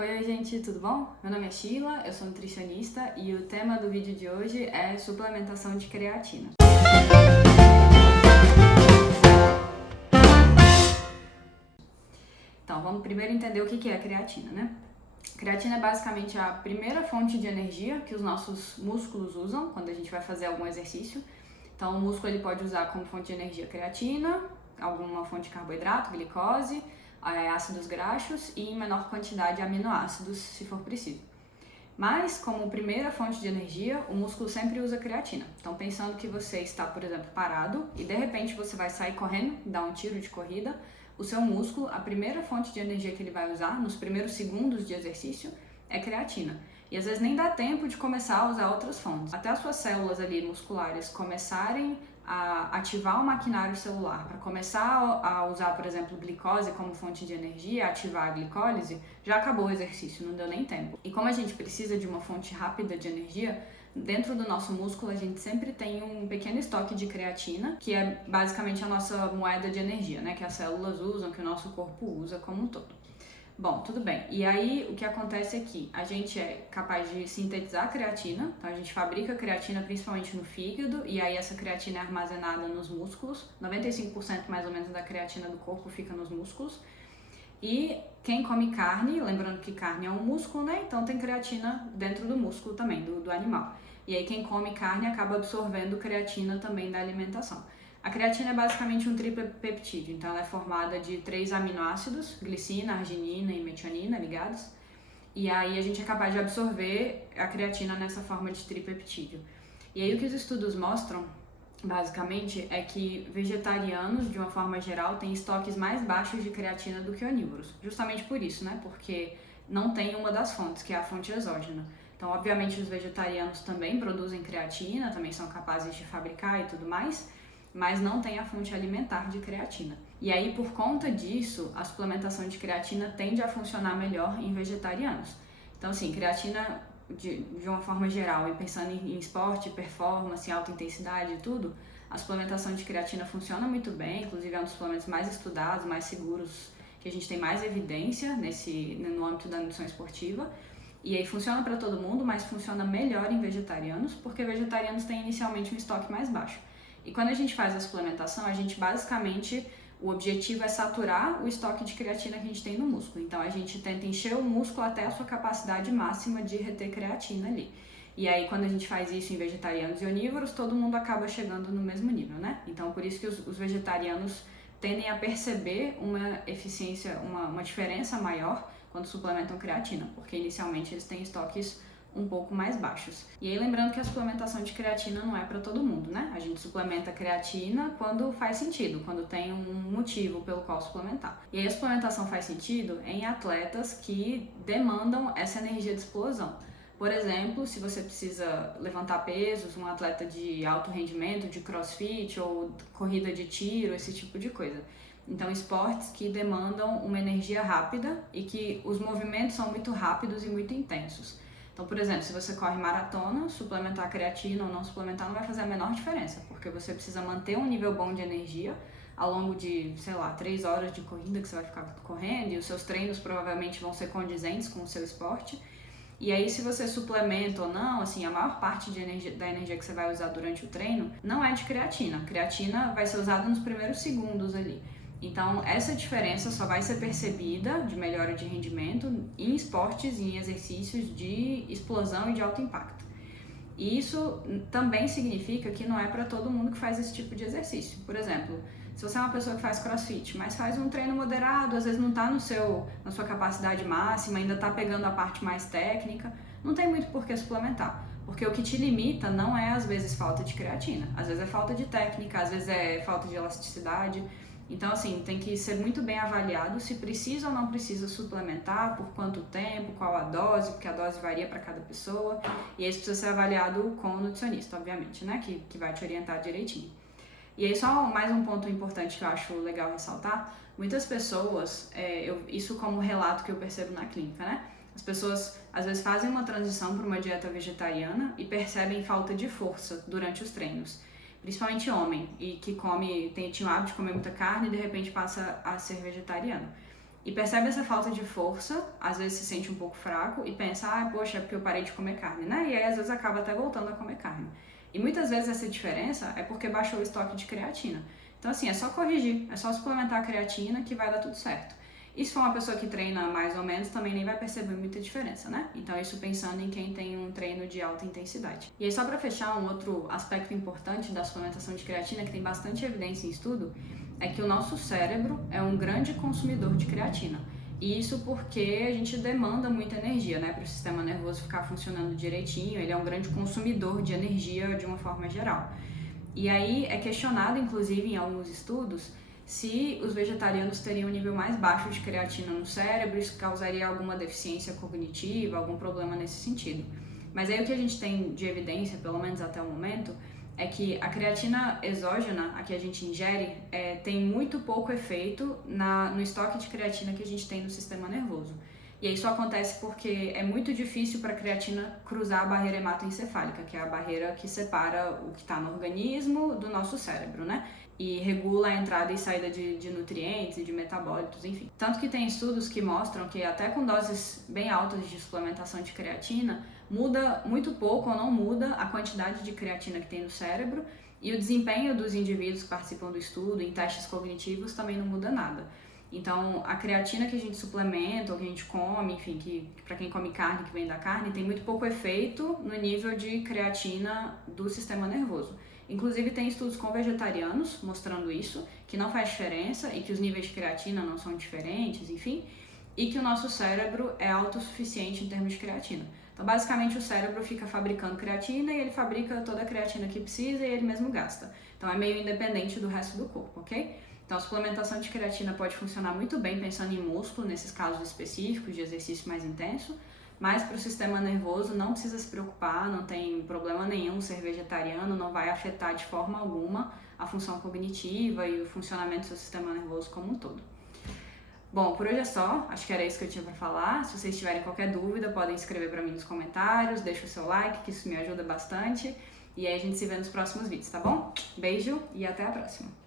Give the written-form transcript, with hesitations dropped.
Oi, gente, tudo bom? Meu nome é Sheila, eu sou nutricionista e o tema do vídeo de hoje é suplementação de creatina. Então, vamos primeiro entender o que é a creatina, né? Creatina é basicamente a primeira fonte de energia que os nossos músculos usam quando a gente vai fazer algum exercício. Então, o músculo ele pode usar como fonte de energia creatina, alguma fonte de carboidrato, glicose, ácidos graxos e em menor quantidade aminoácidos, se for preciso. Mas, como primeira fonte de energia, o músculo sempre usa creatina. Então, pensando que você está, por exemplo, parado e de repente você vai sair correndo, dar um tiro de corrida, o seu músculo, a primeira fonte de energia que ele vai usar nos primeiros segundos de exercício é creatina. E às vezes nem dá tempo de começar a usar outras fontes. Até as suas células ali musculares começarem a ativar o maquinário celular, para começar a usar, por exemplo, glicose como fonte de energia, ativar a glicólise, já acabou o exercício, não deu nem tempo. E como a gente precisa de uma fonte rápida de energia, dentro do nosso músculo a gente sempre tem um pequeno estoque de creatina, que é basicamente a nossa moeda de energia, né, que as células usam, que o nosso corpo usa como um todo. Bom, tudo bem. E aí, o que acontece é que a gente é capaz de sintetizar creatina, então a gente fabrica creatina principalmente no fígado, e aí essa creatina é armazenada nos músculos, 95% mais ou menos da creatina do corpo fica nos músculos. E quem come carne, lembrando que carne é um músculo, né? Então tem creatina dentro do músculo também, do animal. E aí quem come carne acaba absorvendo creatina também da alimentação. A creatina é basicamente um tripeptídeo, então ela é formada de 3 aminoácidos, glicina, arginina e metionina ligados, e aí a gente é capaz de absorver a creatina nessa forma de tripeptídeo. E aí o que os estudos mostram, basicamente, é que vegetarianos, de uma forma geral, têm estoques mais baixos de creatina do que onívoros, justamente por isso, né? Porque não tem uma das fontes, que é a fonte exógena. Então, obviamente, os vegetarianos também produzem creatina, também são capazes de fabricar e tudo mais, mas não tem a fonte alimentar de creatina. E aí, por conta disso, a suplementação de creatina tende a funcionar melhor em vegetarianos. Então, assim, creatina, de uma forma geral, e pensando em esporte, performance, alta intensidade e tudo, a suplementação de creatina funciona muito bem, inclusive é um dos suplementos mais estudados, mais seguros, que a gente tem mais evidência no âmbito da nutrição esportiva. E aí funciona para todo mundo, mas funciona melhor em vegetarianos, porque vegetarianos têm inicialmente um estoque mais baixo. E quando a gente faz a suplementação, a gente basicamente, o objetivo é saturar o estoque de creatina que a gente tem no músculo. Então a gente tenta encher o músculo até a sua capacidade máxima de reter creatina ali. E aí quando a gente faz isso em vegetarianos e onívoros, todo mundo acaba chegando no mesmo nível, né? Então por isso que os vegetarianos tendem a perceber uma eficiência, uma diferença maior quando suplementam creatina, porque inicialmente eles têm estoques um pouco mais baixos. E aí lembrando que a suplementação de creatina não é para todo mundo, né? A gente suplementa creatina quando faz sentido, quando tem um motivo pelo qual suplementar. E aí a suplementação faz sentido em atletas que demandam essa energia de explosão. Por exemplo, se você precisa levantar pesos, um atleta de alto rendimento, de crossfit ou corrida de tiro, esse tipo de coisa. Então, esportes que demandam uma energia rápida e que os movimentos são muito rápidos e muito intensos. Então, por exemplo, se você corre maratona, suplementar creatina ou não suplementar não vai fazer a menor diferença, porque você precisa manter um nível bom de energia ao longo de, 3 horas de corrida que você vai ficar correndo, e os seus treinos provavelmente vão ser condizentes com o seu esporte. E aí, se você suplementa ou não, assim, a maior parte da energia que você vai usar durante o treino não é de creatina. Creatina vai ser usada nos primeiros segundos ali. Então, essa diferença só vai ser percebida de melhora de rendimento em esportes e em exercícios de explosão e de alto impacto. E isso também significa que não é para todo mundo que faz esse tipo de exercício. Por exemplo, se você é uma pessoa que faz crossfit, mas faz um treino moderado, às vezes não está na sua capacidade máxima, ainda está pegando a parte mais técnica, não tem muito por que suplementar. Porque o que te limita não é, às vezes, falta de creatina. Às vezes é falta de técnica, às vezes é falta de elasticidade. Então, assim, tem que ser muito bem avaliado se precisa ou não precisa suplementar, por quanto tempo, qual a dose, porque a dose varia para cada pessoa. E isso precisa ser avaliado com o nutricionista, obviamente, né, que vai te orientar direitinho. E aí, só mais um ponto importante que eu acho legal ressaltar, muitas pessoas, isso como relato que eu percebo na clínica, né, as pessoas às vezes fazem uma transição para uma dieta vegetariana e percebem falta de força durante os treinos. Principalmente homem, e que tinha o hábito de comer muita carne e de repente passa a ser vegetariano. e percebe essa falta de força, às vezes se sente um pouco fraco e pensa, poxa, é porque eu parei de comer carne, né? E aí às vezes acaba até voltando a comer carne. E muitas vezes essa diferença é porque baixou o estoque de creatina. Então assim, é só corrigir, é só suplementar a creatina que vai dar tudo certo. E se for uma pessoa que treina mais ou menos, também nem vai perceber muita diferença, né? Então isso pensando em quem tem um treino de alta intensidade. E aí só para fechar, um outro aspecto importante da suplementação de creatina, que tem bastante evidência em estudo, é que o nosso cérebro é um grande consumidor de creatina. E isso porque a gente demanda muita energia, né, para o sistema nervoso ficar funcionando direitinho. Ele é um grande consumidor de energia de uma forma geral. E aí é questionado, inclusive, em alguns estudos, se os vegetarianos teriam um nível mais baixo de creatina no cérebro, isso causaria alguma deficiência cognitiva, algum problema nesse sentido. Mas aí o que a gente tem de evidência, pelo menos até o momento, é que a creatina exógena, a que a gente ingere, tem muito pouco efeito no estoque de creatina que a gente tem no sistema nervoso. E isso acontece porque é muito difícil para a creatina cruzar a barreira hematoencefálica, que é a barreira que separa o que está no organismo do nosso cérebro, né? E regula a entrada e saída de nutrientes e de metabólitos, enfim. Tanto que tem estudos que mostram que até com doses bem altas de suplementação de creatina, muda muito pouco ou não muda a quantidade de creatina que tem no cérebro, e o desempenho dos indivíduos que participam do estudo em testes cognitivos também não muda nada. Então, a creatina que a gente suplementa ou que a gente come, enfim, que para quem come carne, que vem da carne, tem muito pouco efeito no nível de creatina do sistema nervoso. Inclusive, tem estudos com vegetarianos mostrando isso, que não faz diferença e que os níveis de creatina não são diferentes, enfim, e que o nosso cérebro é autossuficiente em termos de creatina. Então, basicamente, o cérebro fica fabricando creatina e ele fabrica toda a creatina que precisa e ele mesmo gasta. Então, é meio independente do resto do corpo, ok? Então, a suplementação de creatina pode funcionar muito bem pensando em músculo, nesses casos específicos de exercício mais intenso, mas para o sistema nervoso não precisa se preocupar, não tem problema nenhum ser vegetariano, não vai afetar de forma alguma a função cognitiva e o funcionamento do seu sistema nervoso como um todo. Bom, por hoje é só, acho que era isso que eu tinha para falar. Se vocês tiverem qualquer dúvida, podem escrever para mim nos comentários, deixa o seu like, que isso me ajuda bastante. E aí a gente se vê nos próximos vídeos, tá bom? Beijo e até a próxima!